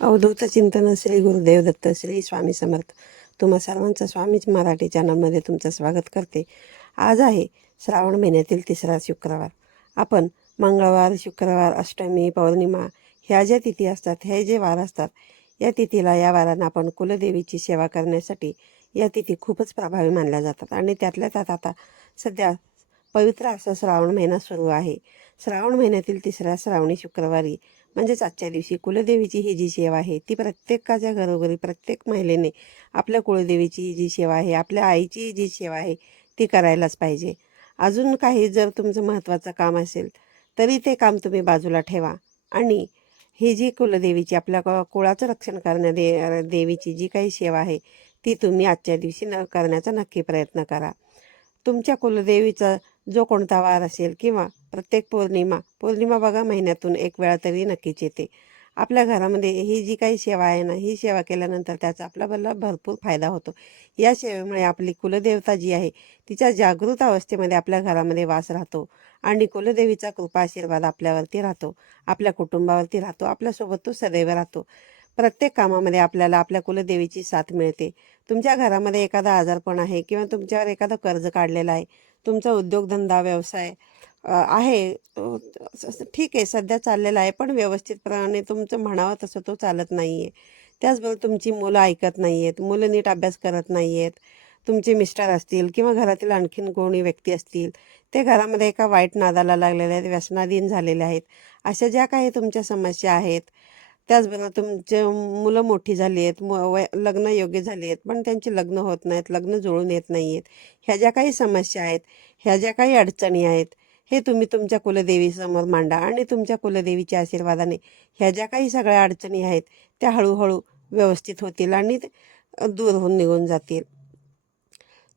अवधूत चिंतन श्री गुरुदेव दत्त श्री स्वामी समर्थ. तुम्हा सर्वांचं स्वामीच मराठी चॅनलमध्ये तुमचं स्वागत करते. आज आहे श्रावण महिन्यातील तिसरा शुक्रवार. आपण मंगळवार, शुक्रवार, अष्टमी, पौर्णिमा ह्या ज्या तिथी असतात, हे जे वार असतात, या तिथीला या वारांना आपण कुलदेवीची सेवा करण्यासाठी या तिथी खूपच प्रभावी मानल्या जातात. आणि त्यातल्या त्यात आता सध्या पवित्र असा श्रावण महिना सुरू आहे. श्रावण महिन्यातील तिसऱ्या श्रावणी शुक्रवारी म्हणजेच आजच्या दिवशी कुलदेवीची ही जी सेवा आहे ती प्रत्येकाच्या घरोघरी प्रत्येक महिलेने आपल्या कुलदेवीची ही जी सेवा आहे, आपल्या आईची ही जी सेवा आहे ती करायलाच पाहिजे. अजून काही जर तुमचं महत्त्वाचं काम असेल तरी ते काम तुम्ही बाजूला ठेवा आणि ही जी कुलदेवीची आपल्या कुळाचं रक्षण देवीची जी काही सेवा आहे ती तुम्ही आजच्या दिवशी करण्याचा नक्की प्रयत्न करा. तुमच्या कुलदेवीचा जो कोणता वार असेल किंवा प्रत्येक पौर्णिमा बघा महिन्यातून एक वेळा तरी नक्कीच येते. आपल्या घरामध्ये ही जी काही सेवा आहे ना, ही सेवा केल्यानंतर त्याचा आपल्याला भरपूर फायदा होतो. या सेवेमुळे आपली कुलदेवता जी आहे तिच्या जागृत अवस्थेमध्ये आपल्या घरामध्ये वास राहतो आणि कुलदेवीचा कृपा आशीर्वाद आपल्यावरती राहतो, आपल्या कुटुंबावरती राहतो, आपल्यासोबत तो सदैव राहतो. प्रत्येक कामामध्ये आपल्याला आपल्या कुलदेवीची साथ मिळते. तुमच्या घरामध्ये एखादा आजारपण आहे किंवा तुमच्यावर एखादं कर्ज काढलेलं आहे, तुमचा उद्योगधंदा व्यवसाय आहे ठीक आहे, सध्या चाललेला आहे, पण व्यवस्थितपणे तुमचं म्हणावं तसं तो चालत नाही आहे. त्याचबरोबर तुमची मुलं ऐकत नाही आहेत, मुलं नीट अभ्यास करत नाही आहेत, तुमचे मिस्टर असतील किंवा घरातील आणखीन कोणी व्यक्ती असतील, ते घरामध्ये एका वाईट नादाला लागलेले आहेत, व्यसनाधीन झालेले आहेत. अशा ज्या काही तुमच्या समस्या आहेत, त्याचबरोबर तुमचे मुलं मोठी झाली आहेत, लग्न योग्य झाली आहेत, पण त्यांची लग्न होत नाहीत, लग्न जुळून येत नाही आहेत, ह्या ज्या काही समस्या आहेत, ह्या ज्या काही अडचणी आहेत, हे तुम्ही तुमच्या कुलदेवीसमोर मांडा आणि तुमच्या कुलदेवीच्या आशीर्वादाने ह्या ज्या काही सगळ्या अडचणी आहेत त्या हळूहळू व्यवस्थित होतील आणि दूर होऊन निघून जातील.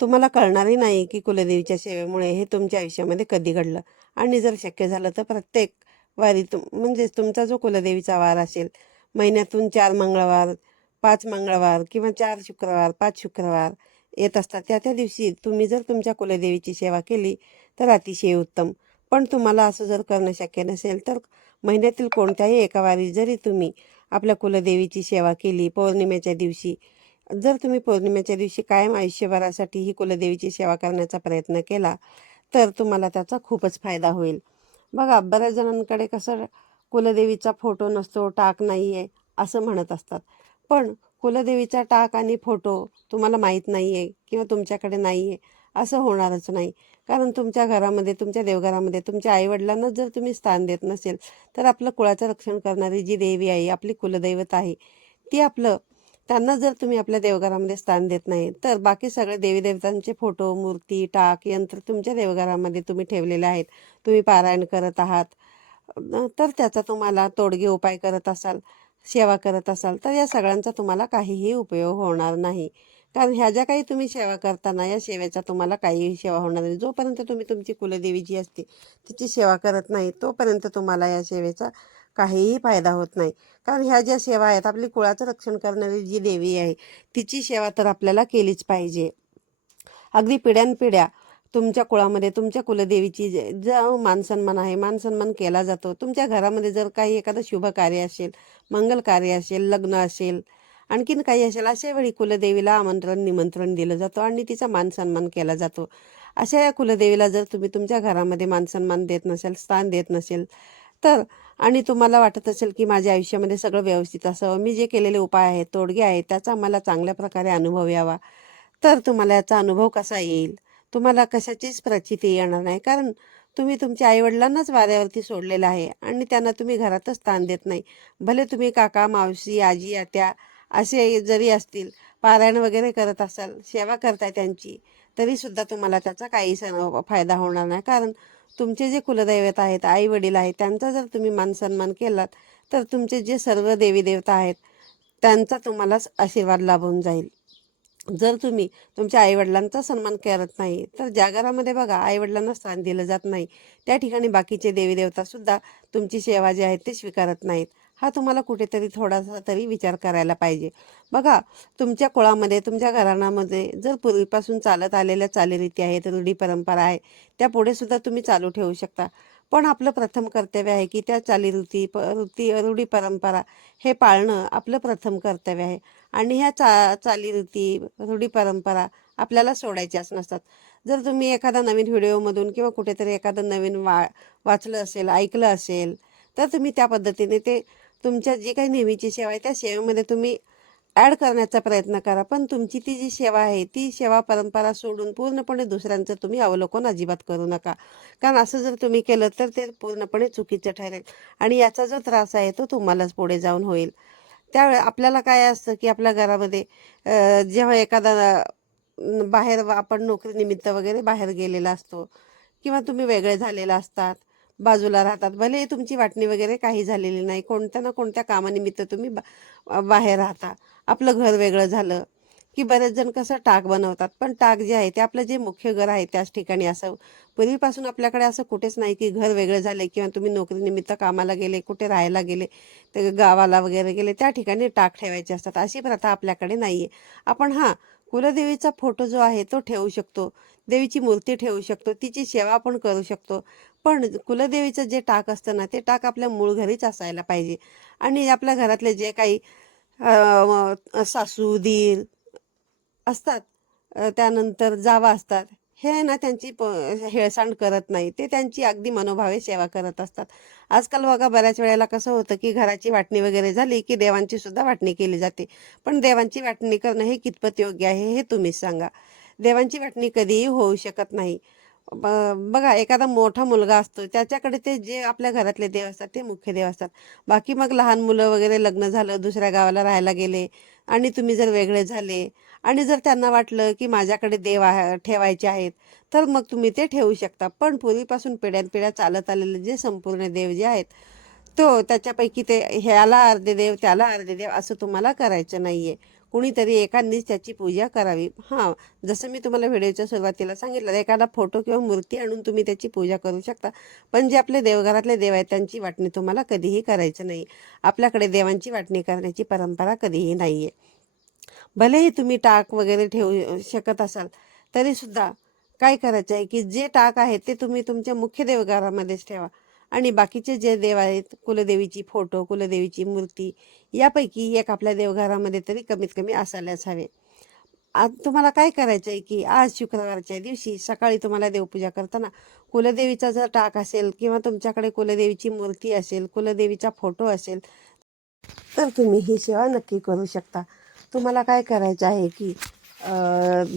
तुम्हाला कळणारही नाही की कुलदेवीच्या सेवेमुळे हे तुमच्या आयुष्यामध्ये कधी घडलं. आणि जर शक्य झालं तर प्रत्येक वारी म्हणजे तुमचा जो कुलदेवीचा वार असेल, महिन्यातून 4 मंगळवार, 5 मंगळवार किंवा 4 शुक्रवार, 5 शुक्रवार येत असतात, त्या त्या दिवशी तुम्ही जर तुमच्या कुलदेवीची सेवा केली तर अतिशय उत्तम. पण तुम्हाला असं जर करणं शक्य नसेल तर महिन्यातील कोणत्याही एका वारी जरी तुम्ही आपल्या कुलदेवीची सेवा केली, पौर्णिमेच्या दिवशी जर तुम्ही पौर्णिमेच्या दिवशी कायम आयुष्यभरासाठी ही कुलदेवीची सेवा करण्याचा प्रयत्न केला तर तुम्हाला त्याचा खूपच फायदा होईल. बघा, बऱ्याच जणांकडे कसं कुलदेवीचा फोटो नसतो, टाक नाही आहे असं म्हणत असतात. पण कुलदेवीचा टाक आणि फोटो तुम्हाला माहीत नाही आहे किंवा तुमच्याकडे नाही आहे असं होणारच नाही. कारण तुमच्या घरामध्ये, तुमच्या देवघरामध्ये तुमच्या आईवडिलांना जर तुम्ही स्थान देत नसेल तर आपलं कुळाचं रक्षण करणारी जी देवी आहे, आपली कुलदैवत आहे, ती त्यांना जर तुम्ही आपल्या देवघरामध्ये स्थान देत नाही तर बाकी सगळे देवी देवतांचे फोटो, मूर्ती, टाक, यंत्र तुमच्या देवघरामध्ये तुम्ही ठेवलेले आहेत, तुम्ही पारायण करत आहात, तर त्याचा तुम्हाला तोडगे उपाय करत असाल, सेवा करत असाल तर या सगळ्यांचा तुम्हाला काहीही उपयोग होणार नाही. कारण ह्या ज्या काही तुम्ही सेवा करताना या सेवेचा तुम्हाला काहीही सेवा होणार नाही. जोपर्यंत तुम्ही तुमची कुलदेवी जी असते तिची सेवा करत नाही तोपर्यंत तुम्हाला या सेवेचा काहीही फायदा होत नाही. कारण ह्या ज्या सेवा आहेत, आपली कुळाचं रक्षण करणारी जी देवी आहे तिची सेवा तर आपल्याला केलीच पाहिजे. अगदी पिढ्यानपिढ्या तुमच्या कुळामध्ये तुमच्या कुलदेवीची जो मानसन्मान आहे, मानसन्मान केला जातो. तुमच्या घरामध्ये जर काही एखादं शुभ कार्य असेल, मंगल कार्य असेल, लग्न असेल, आणखीन काही असेल, अशा वेळी कुलदेवीला निमंत्रण दिलं जातं आणि तिचा मानसन्मान केला जातो. अशा या कुलदेवीला जर तुम्ही तुमच्या घरामध्ये मानसन्मान देत नसेल, स्थान देत नसेल तर आणि तुम्हाला वाटत असेल की माझ्या आयुष्यामध्ये सगळं व्यवस्थित असावं, मी जे केलेले उपाय आहेत, तोडगे आहेत, त्याचा मला चांगल्या प्रकारे अनुभव यावा, तर तुम्हाला याचा अनुभव कसा येईल? तुम्हाला कशाचीच प्रचिती येणार नाही. कारण तुम्ही तुमच्या आईवडिलांनाच वाऱ्यावरती सोडलेलं आहे आणि त्यांना तुम्ही घरातच स्थान देत नाही. भले तुम्ही काका, मावशी, आजी, आत्या असे जरी असतील, पारायण वगैरे करत असाल, सेवा करताय त्यांची, तरीसुद्धा तुम्हाला त्याचा काही फायदा होणार नाही. कारण तुमचे जे कुलदैवत आहेत, आई वडील आहेत, त्यांचा जर तुम्ही मानसन्मान केलात तर तुमचे जे सर्व देवी देवता आहेत त्यांचा तुम्हालाच आशीर्वाद लाभून जाईल. जर तुम्ही तुमच्या आईवडिलांचा सन्मान करत नाही तर ज्या घरामध्ये बघा आईवडिलांना स्थान दिलं जात नाही त्या ठिकाणी बाकीचे देवी देवतासुद्धा तुमची सेवा जी आहे ते स्वीकारत नाहीत. हा तुम्हाला कुठेतरी थोडासा तरी विचार करायला पाहिजे. बघा, तुमच्या कुळामध्ये, तुमच्या घराण्यामध्ये जर पूर्वीपासून चालत आलेल्या चालीरीती आहेत, रूढी परंपरा आहे, त्या पुढे सुद्धा तुम्ही चालू ठेवू शकता. पण आपलं प्रथम कर्तव्य आहे की त्या रूढी परंपरा हे पाळणं आपलं प्रथम कर्तव्य आहे. आणि ह्या चालीरीती रूढी परंपरा आपल्याला सोडायच्याच नसतात. जर तुम्ही एखादा नवीन व्हिडिओमधून किंवा कुठेतरी एखादं नवीन वाचलं असेल, ऐकलं असेल, तर तुम्ही त्या पद्धतीने ते तुमच्या जी काही नेहमीची सेवा आहे त्या सेवेमध्ये तुम्ही ॲड करण्याचा प्रयत्न करा. पण तुमची ती जी सेवा आहे ती सेवा परंपरा सोडून पूर्णपणे दुसऱ्यांचं तुम्ही अवलोकन अजिबात करू नका. कारण असं जर तुम्ही केलं तर ते पूर्णपणे चुकीचं ठरेल आणि याचा जो त्रास आहे तो तुम्हालाच पुढे जाऊन होईल. त्यावेळी आपल्याला काय असतं की आपल्या घरामध्ये जेव्हा एखादा बाहेर आपण नोकरीनिमित्त वगैरे बाहेर गेलेला असतो किंवा तुम्ही वेगळे झालेला असतात, बाजूला राहतात, भले तुमची वाटणी वगैरे काही झालेली नाही, कोणत्या ना कोणत्या कामानिमित्त तुम्ही बाहेर राहता, आपलं घर वेगळं झालं की बरेच जण कसं टाक बनवतात. पण टाक जे आहे ते आपलं जे मुख्य घर आहे त्याच ठिकाणी असं पूर्वीपासून आपल्याकडे असं कुठेच नाही की घर वेगळे झाले किंवा तुम्ही नोकरीनिमित्त कामाला गेले, कुठे राहायला गेले, ते गावाला वगैरे गेले, त्या ठिकाणी टाक ठेवायचे असतात. अशी प्रथा आपल्याकडे नाहीये. आपण कुलदेवीचा फोटो जो आहे तो ठेवू शकतो, देवीची मूर्ती ठेवू शकतो, तिची सेवा आपण करू शकतो. पण कुलदेवीचं जे टाक असतं ना ते टाक आपल्या मूळ घरीच असायला पाहिजे. आणि आपल्या घरातले जे काही सासू दीर असतात, त्यानंतर जावा असतात, हे आहे ना त्यांची हेळसांड करत नाही, ते त्यांची अगदी मनोभावे सेवा करत असतात. आजकाल बघा बऱ्याच वेळेला कसं होतं की घराची वाटणी वगैरे झाली की देवांची सुद्धा वाटणी केली जाते. पण देवांची वाटणी करणं हे कितपत योग्य आहे हे तुम्हीच सांगा. देवांची वाटणी कधीही होऊ शकत नाही. बघा एखादा मोठा मुलगा असतो त्याच्याकडे ते जे आपल्या घरातले देव असतात ते मुख्य देव असतात. बाकी मग लहान मुलं वगैरे लग्न झालं, दुसऱ्या गावाला राहायला गेले आणि तुम्ही जर वेगळे झाले आणि जर त्यांना वाटलं की माझ्याकडे देव ठेवायचे आहेत, तर मग तुम्ही ते ठेवू शकता. पण पूर्वीपासून पिढ्यानपिढ्या चालत आलेले जे संपूर्ण देव जे आहेत, त्याच्यापैकी ते ह्याला अर्धे देव त्याला अर्धे देव असं तुम्हाला करायचं नाहीये. कुणीतरी एकांनीच त्याची पूजा करावी. जसं मी तुम्हाला व्हिडिओच्या सुरुवातीला सांगितलं, एखादा फोटो किंवा मूर्ती आणून तुम्ही त्याची पूजा करू शकता. पण जे आपले देवघरातले देव आहेत त्यांची वाटणी तुम्हाला कधीही करायचं नाही. आपल्याकडे देवांची वाटणी करण्याची परंपरा कधीही नाहीये. भलेही तुम्ही टाक वगैरे ठेवू शकत असाल, तरी सुद्धा काय करायचं आहे की जे टाक आहे ते तुम्ही तुमच्या मुख्य देवघरामध्येच ठेवा. आणि बाकीचे जे देव आहेत, कुलदेवीची फोटो, कुलदेवीची मूर्ती, यापैकी एक आपल्या देवघरामध्ये तरी कमीत कमी असायलाच हवे. आज तुम्हाला काय करायचं आहे की आज शुक्रवारच्या दिवशी सकाळी तुम्हाला देवपूजा करताना कुलदेवीचा जर टाक असेल किंवा तुमच्याकडे कुलदेवीची मूर्ती असेल, कुलदेवीचा फोटो असेल, तर तुम्ही ही सेवा नक्की करू शकता. तुम्हाला काय करायचं आहे की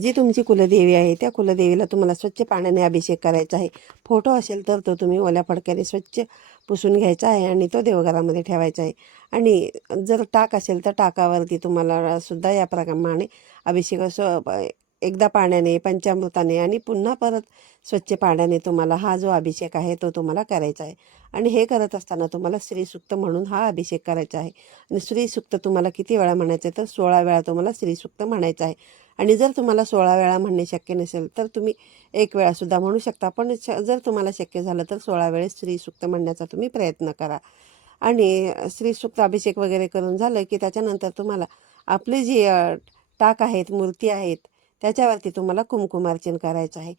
जी तुमची कुलदेवी आहे त्या कुलदेवीला तुम्हाला स्वच्छ पाण्याने अभिषेक करायचा आहे. फोटो असेल तर तो तुम्ही ओल्या फडक्याने स्वच्छ पुसून घ्यायचा आहे आणि तो देवघरामध्ये ठेवायचा आहे. आणि जर टाक असेल तर टाकावरती तुम्हाला सुद्धा याप्रमाणे अभिषेक एकदा पाण्याने, पंचामृताने आणि पुन्हा परत स्वच्छ पाण्याने तुम्हाला हा जो अभिषेक आहे तो तुम्हाला करायचा आहे. आणि हे करत असताना तुम्हाला श्रीसूक्त म्हणून हा अभिषेक करायचा आहे. आणि श्रीसूक्त तुम्हाला किती वेळा म्हणायचं आहे तर 16 वेळा तुम्हाला श्रीसूक्त म्हणायचं आहे. आणि जर तुम्हाला 16 वेळा म्हणणे शक्य नसेल तर तुम्ही 1 वेळासुद्धा म्हणू शकता. पण जर तुम्हाला शक्य झालं तर 16 वेळेस श्रीसूक्त म्हणण्याचा तुम्ही प्रयत्न करा. आणि श्रीसूक्त अभिषेक वगैरे करून झालं की त्याच्यानंतर तुम्हाला आपले जे टाक आहेत, मूर्ती आहेत, त्याच्यावरती तुम्हाला कुंकुमार्चन करायचं आहे.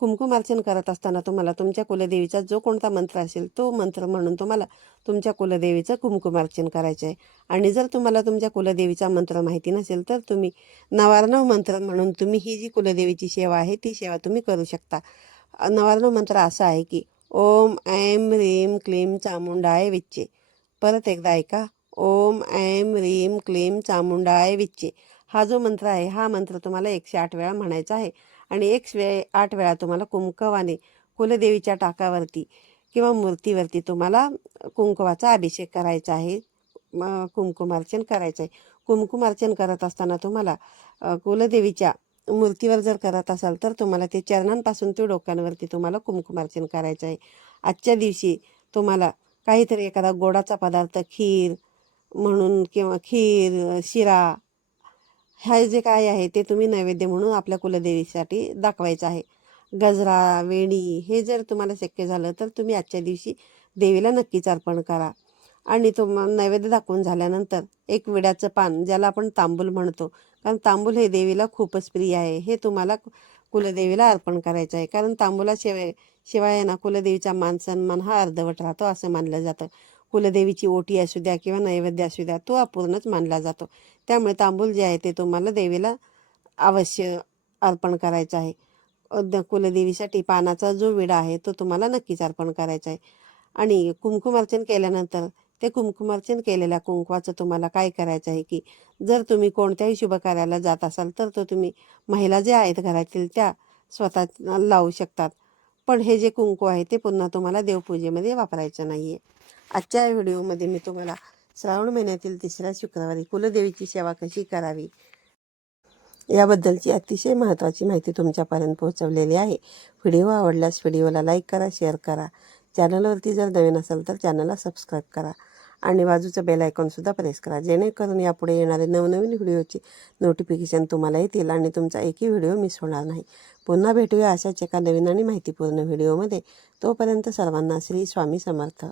कुंकुमार्चन करत असताना तुम्हाला तुमच्या कुलदेवीचा जो कोणता मंत्र असेल तो मंत्र म्हणून तुम्हाला तुमच्या कुलदेवीचं कुंकुमार्चन करायचं आहे. आणि जर तुम्हाला तुमच्या कुलदेवीचा मंत्र माहिती नसेल तर तुम्ही नवार्णव मंत्र म्हणून तुम्ही ही जी कुलदेवीची सेवा आहे ती सेवा तुम्ही करू शकता. नवार्णव मंत्र असा आहे की ओम ऐं ह्रीं क्लीं चामुंडाय विच्चे. परत एकदा ऐका, ओम ऐं ह्रीं क्लीं चामुंडाय विच्चे. हा जो मंत्र आहे हा मंत्र तुम्हाला 108 वेळा म्हणायचा आहे. आणि 108 वेळा तुम्हाला कुंकवाने कुलदेवीच्या टाकावरती किंवा मूर्तीवरती तुम्हाला कुंकवाचा अभिषेक करायचा आहे, कुंकुमार्चन करायचं आहे. कुंकुमार्चन करत असताना तुम्हाला कुलदेवीच्या मूर्तीवर जर करत असाल तर तुम्हाला ते चरणांपासून ते डोक्यांवरती तुम्हाला कुंकुमार्चन करायचं आहे. आजच्या दिवशी तुम्हाला काहीतरी एखादा गोडाचा पदार्थ, खीर म्हणून किंवा खीर, शिरा, हे जे काय आहे ते तुम्ही नैवेद्य म्हणून आपल्या कुलदेवीसाठी दाखवायचं आहे. गजरा, वेणी हे जर तुम्हाला शक्य झालं तर तुम्ही आजच्या दिवशी देवीला नक्कीच अर्पण करा. आणि तो नैवेद्य दाखवून झाल्यानंतर एक विड्याचं पान, ज्याला आपण तांबूल म्हणतो, कारण तांबूल हे देवीला खूपच प्रिय आहे, हे तुम्हाला कुलदेवीला अर्पण करायचं आहे. कारण तांबूलाशिवाय शिवाय आहे ना कुलदेवीचा मान सन्मान हा अर्धवट राहतो असं मानलं जातं. कुलदेवीची ओटी असू द्या किंवा नैवेद्य असू द्या तो अपूर्णच मानला जातो. त्यामुळे तांबूल जे आहे ते तुम्हाला देवीला अवश्य अर्पण करायचं आहे. कुलदेवीसाठी पानाचा जो विडा आहे तो तुम्हाला नक्कीच अर्पण करायचा आहे. आणि कुंकुमार्चन केल्यानंतर ते कुंकुमार्चन केलेल्या कुंकवाचं तुम्हाला काय करायचं आहे की जर तुम्ही कोणत्याही शुभ कार्याला जात असाल तर तो तुम्ही महिला जे आहेत घरातील त्या स्वतः लावू शकतात. पण हे जे कुंकू आहे ते पुन्हा तुम्हाला देवपूजेमध्ये वापरायचं नाही आहे. आजच्या या व्हिडिओमध्ये मी तुम्हाला श्रावण महिन्यातील तिसऱ्या शुक्रवारी कुलदेवीची सेवा कशी करावी याबद्दलची अतिशय महत्त्वाची माहिती तुमच्यापर्यंत पोहोचवलेली आहे. व्हिडिओ आवडल्यास व्हिडिओला लाईक करा, शेअर करा. चॅनलवरती जर नवीन असाल तर चॅनलला सबस्क्राईब करा आणि बाजूचं बेल आयकॉनसुद्धा प्रेस करा, जेणेकरून यापुढे येणारे नवनवीन व्हिडिओची नोटिफिकेशन तुम्हाला येतील आणि तुमचा एकही व्हिडिओ मिस होणार नाही. पुन्हा भेटूया अशाच एका नवीन आणि माहितीपूर्ण व्हिडिओमध्ये. तोपर्यंत सर्वांना श्री स्वामी समर्थ.